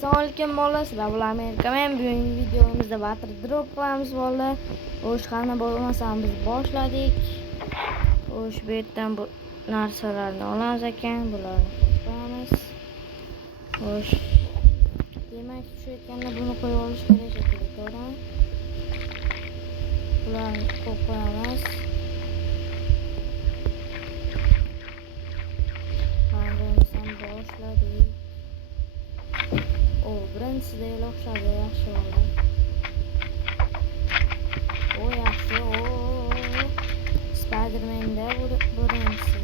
Assalomu alaykum bolalar, sizlar bilan men Kamen. Bugungi videomizda Water Drop qilamiz bolalar. Xo'sh, qani bo'lmasam biz boshladik. Xo'sh, bu yerdan bu narsalarni olamiz ekan, bularni qo'yamiz. Xo'sh, demak, tushayotganda buni qo'yib olish kerak shekilli, to'g'rimi? Bularni qo'yib qo'yamiz. Qani bo'lmasam boshladik. Birinchisiga o'xshadi, yaxshi bo'ldi. Yaxshi. Spider-Man'da birinchisi.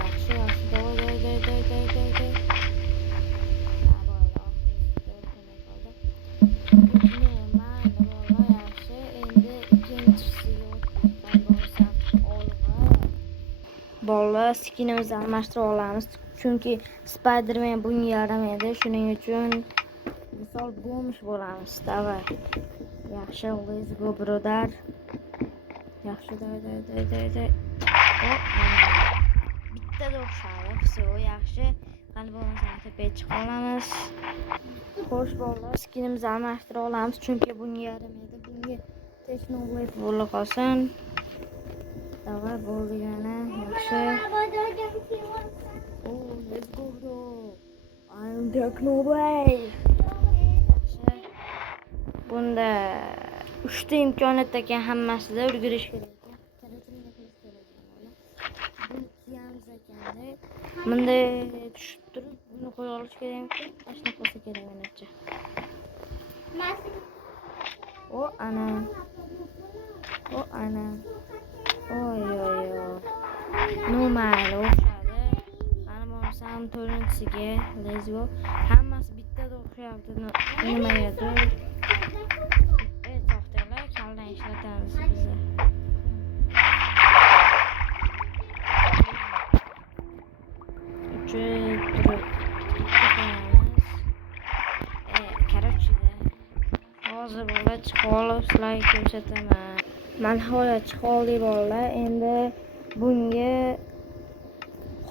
Yaxshi. Yaxshi. Endi ikkinchisiga o'tib bolalar skinimizni almashtirib olamiz. Chunki Spider-Man bunga yaramaydi. Shuning uchun misol bo'lmish bo'lamiz. Davay. Yaxshi, let's go brother. Yaxshi, day. Bittada o'xshadi. Все, yaxshi. Qani bo'lmasa tepaga chiqa olamiz. Xo'sh bolalar, skinimizni almashtirib olamiz. Chunki bunga yaramaydi. Bunga Technoblade bo'la qolsin. Davay, bo'ldi yana. Yaxshi. Let's go bro. I'm Technoblade. Bunda 3 ta imkoniyat ekan, hammasida o'rgatish kerak ekan. Karantinda qilish kerak ekan. Buni kiyamiz ekanda. Bunday tushib turib, buni qo'yib olish kerak ekan. Ashna qilsa kerak menimcha. Ana. Oy. Normal o'xshadi. Qani bo'lsam to'rtinchisiga let's go. Hammasi bittada o'xshayapti. Nimagadir. To'xtanglar, kaldan ishlatamiz biz. Hozir bolalar chiqib olib, sizlarga ko'rsataman. Mana hozir chiqib oldik bolalar. Endi bunga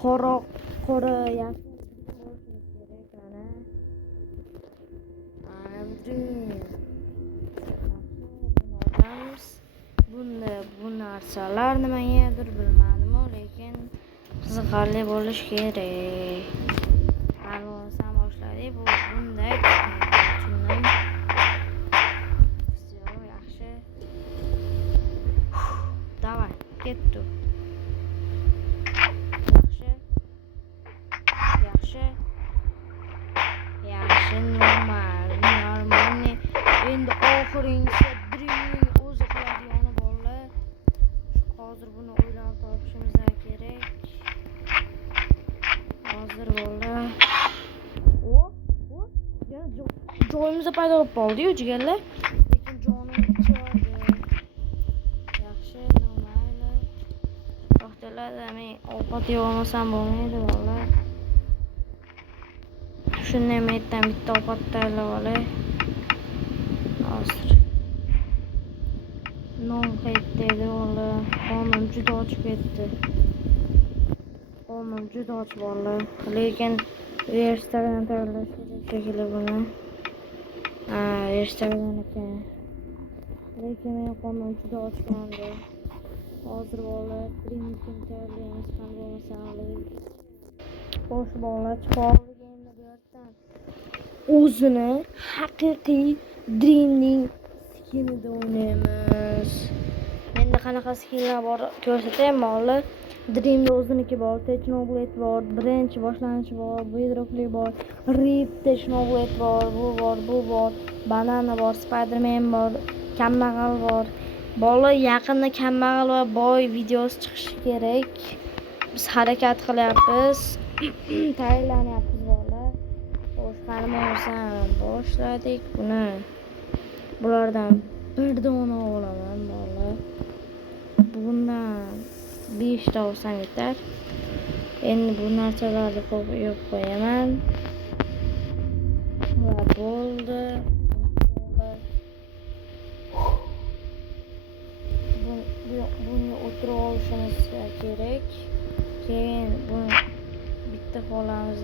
qora yashil bo'lishimiz kerak ana. Bu narsalar nimagadir bilmadim-ku, lekin qiziqarli bo'lish kerak. Qani boshladik. Bu bunday tushundim. Yaxshi. Davay, ketdi. Yaxshi, normal. Endi oxiringicha Dreaming o'zi qiladigan bolalar. Hozir buni o'ylab topishimiz kerak. Hozir bolalar. Yana joyimizda paydo bo'lib qoldi-yu, jigarlar. Lekin jonim chiqadi. Yaxshi, normal. To'xtalar, men ovqat yeyolmasam bo'lmaydi bolalar. Shunday metdan bitta ovqat tayyorlab olay. Hozir. Non qaytdi bolalar. Qornim juda ochib ketdi. Bolalar. Lekin restaurantdan tayyorlash kerak shekilli buni. Restaurant ekan. Lekin men qornim juda ochgandi. Hozir bolalar Dreaming tayyorlaymiz, qani bo'lmasa olib. Xo'sh bolalar, chiqib oldik endi bu yerdan. O'zini haqiqiy Dreaming skinida o'ynaymiz. Menda qanaqa skinlar bor ko'rsataymi bolalar? Dreamda o'ziniki bor, Technoblade bor, birinchi boshlanishi bor, Bedrockli bor, Rip Technoblade bor, bu bor, Banana bor, Spider-Man bor, Kambag'al bor. Bolalar, yaqinda Kambag'al va boy videosi chiqishi kerak. Biz harakat qilyapmiz. Tayyorlanyapmiz bolalar. Xo'sh, qani bo'lsam boshladik buni. Bulardan bir dona olaman bolalar. Bundan 5 ta olsam yetar. Endi bu narsalarni qo'yib qo'yaman. Va bo'ldi. Bunga o'tirib olishimiz kerak. Keyin buni bitta qolamiz.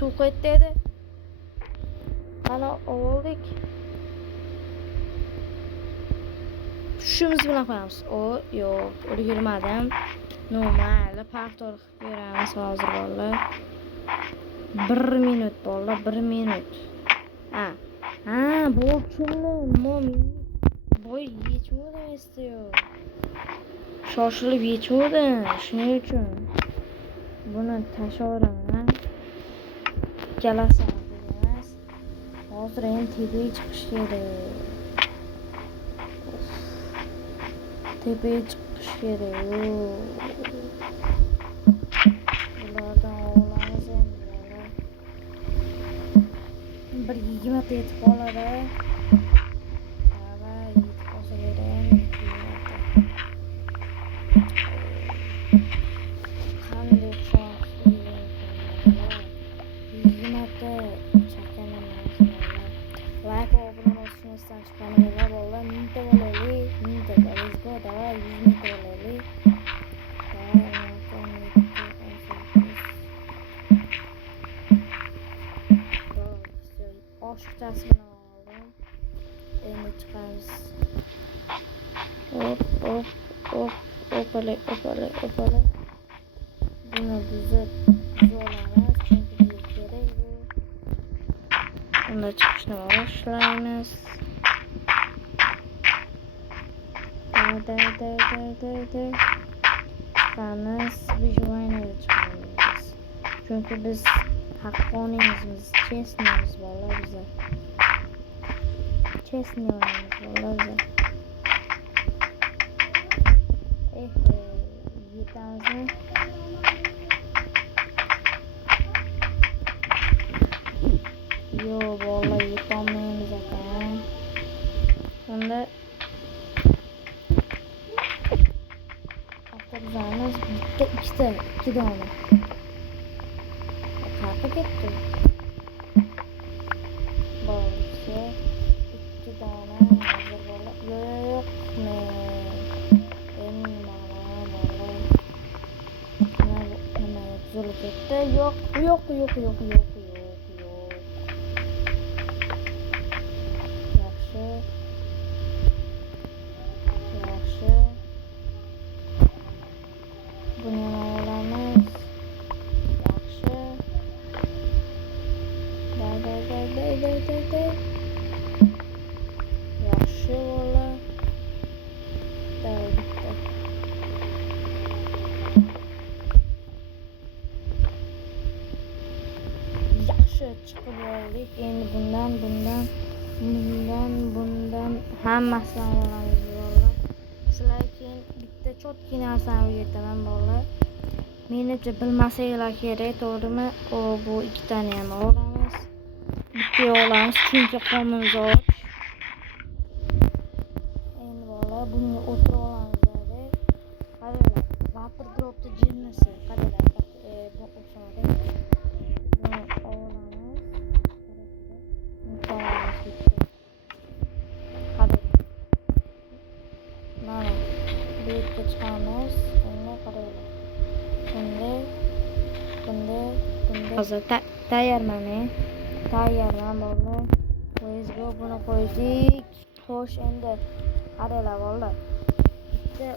suv qaytdi edi. Ana oldik. Tushimiz bilan qo'yamiz. O, yo'q, ulgurmadim. Normal, partor qilib beramiz hozir bolalar. 1 minut bolalar, 1 minut. Bu tushundim. Mo'min. Boy yechuvdim istiyor. Shoshilib yechuvdim. Shuning uchun buni tashlayveraman. Ikkalasi emas. Hozir ham tepaga chiqish kerak. Tepaga chiqish kerak. Bulardan olamiz endi. 1:20 ta yetib qoladi. Va yetib qolsa beraymi? Qanday xo'sh. 20 ta chakanaman. Like obuna bosishni chiqaringlar bolalar. Mingta bo'laylik. Mingta. Let's go. Давай 100 mingta bo'laylik. Oshiqchasini oldim. Endi chiqamiz. Opale. Buni buzib olamiz. Chunki bu kerak bu. Unda chiqishni boshlaymiz. Chiqamiz. Vijvaniyada chiqamiz. Chunki biz haqqoniymiz, chestniymiz bolalar bizlar. Chestniymiz bolalar bizlar. Yetamizmi? Yo bolalar yetolmaymiz ekan. Unda bizamiz bitta ikki dona. Qayerga ketdi? Bo'lsa 2 dona hozir bolalar. Yo'q, endi nima buzilib ketdi? Yo'q. Yaxshi. Buni olamiz. Yaxshi. Day. Yaxshi bola. Bitta. Yaxshi chiqib oldik. Endi bundan hammasini olamiz bolalar. Sizlar keyin bitta cho'tki narsani o'rgataman bolalar. Menimcha bilmasanglar kerak, to'g'rimi? Bu ikkitani ham olamiz. Bitta olamiz chunki qonimiz och. Endi bolalar bunga o'tira olamiz dedi. Qaranglar, vapor dropda jinnisi. Qaranglar, bu o'xshamadi. Buni olamiz. Mana bu yerga chiqamiz. Endi qaranglar. Bunday. Hozir tayyorman bolalar. Let's go, buni qo'ydik. Xo'sh, endi qaranglar bolalar. Bitta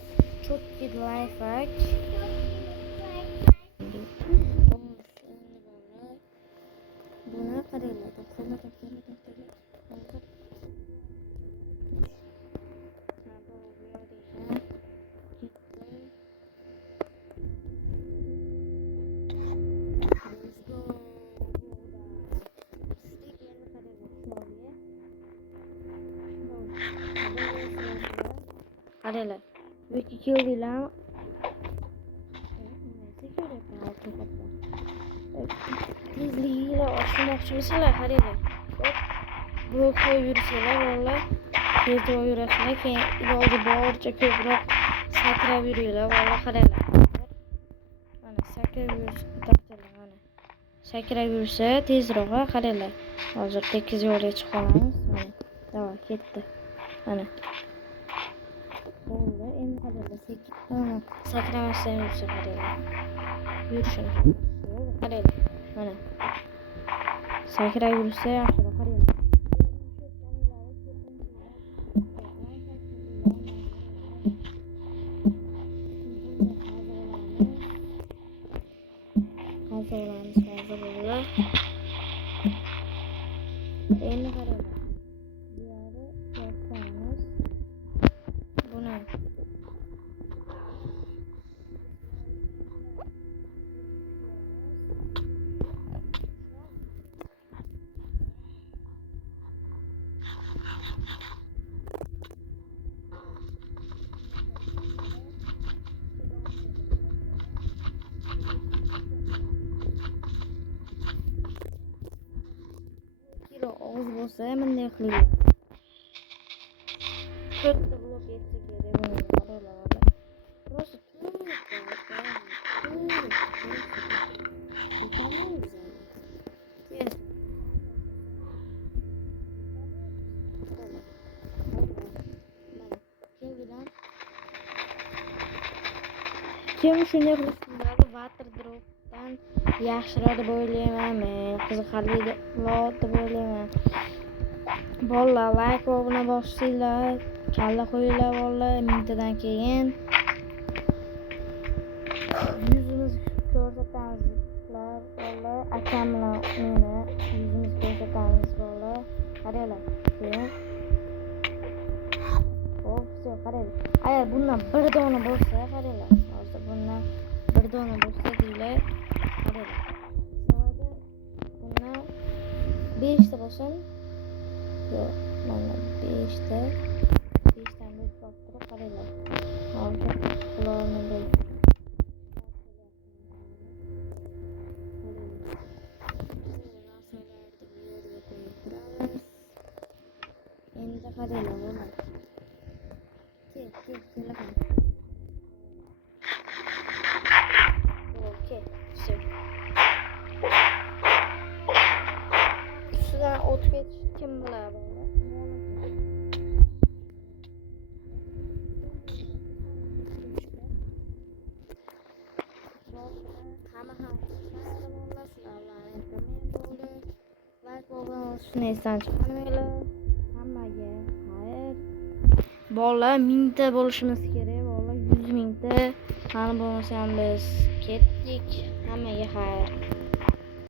cho'tki lifehack. Buni qaranglar. Qaranglar. Bu ikki keldilar. Tezligiga oshmoqchimisizlar? Qaranglar. Bu qo'yib yursanglar bolalar, tezda yurasizlar, keyin iloji boricha ko'proq sakrab yuringlar bolalar. Qaranglar. Mana sakrab yursa tezroq, qaranglar. Hozir tekis yo'lga chiqib qolamiz. Mana. Davay, ketdi. Mana. Bo'ldi, endi qaranglar, sakramasdan yursa qaranglar. Yurishini. Qaranglar. Mana. sakray yursa yaxshiroq qarayman. Hozir bo'ladi. Endi qarayman. Bu yerda yopamiz. Buni kilo og'iz bo'lsa bunday qilib to'rtta blok yetsa kerak buni qaraylar. Просто kim shunday qilishdi? Water dropdan yaxshiroq deb o'ylayman men. Qiziqarli deb o'ylayman. Bolalar like obuna boshlaylar, kalla qo'yinglar bolalar. Mintadan keyin yuzimiz ko'rsatamiz bolalar. Akam bilan meni yuzimiz ko'rsatamiz bolalar. Qaranglar. Keyin все, qaranglar. Agar bundan bir dona bo'lsa, qaranglar. Hozir bundan bir dona bo'lsa deylar. Qaranglar. Hozir bundan 5 ta bo'lsin. Yo'q, mana 5 ta. 5 tani bo'lib turib qaranglar. Hozir ularni bir endi qaranglar mana. Kelaman. Okey, все. Ustidan o'tib ketish kim biladi? Shuni esdan chiqarmanglar. Hammaga xayr. Bolalar 1000 ta bo'lishimiz kerak. Bolalar 100 mingta. Qani bo'lmasam biz ketdik. Hammaga xayr.